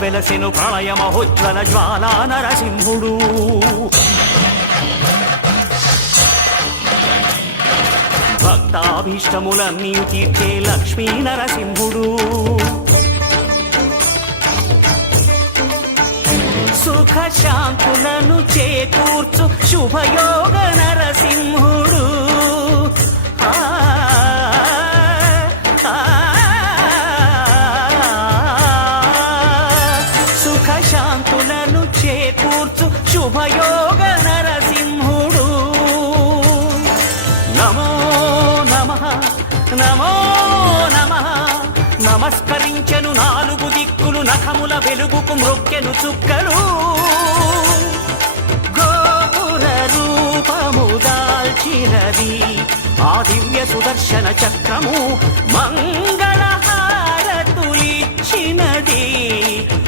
వెలసెను ప్రళయ మహోజ్వల జ్వాలా నరసింహుడు. భక్తాభీష్టములన్నీ తీర్చే లక్ష్మీ నరసింహుడు. సుఖ శాంతులను చేకూర్చు శుభయోగ నరసింహుడు. సుఖ శాంతులను చేకూర్చు శుభయోగ నరసింహుడు. నమో నమః నమో నమః నమస్కరించెను నాలుగు దిక్కులు నఖముల వెలుగుకు మ్రొక్కెను చుక్కలు. గోపుర రూపము దాల్చినది ఆ దివ్య సుదర్శన చక్రము మంగళ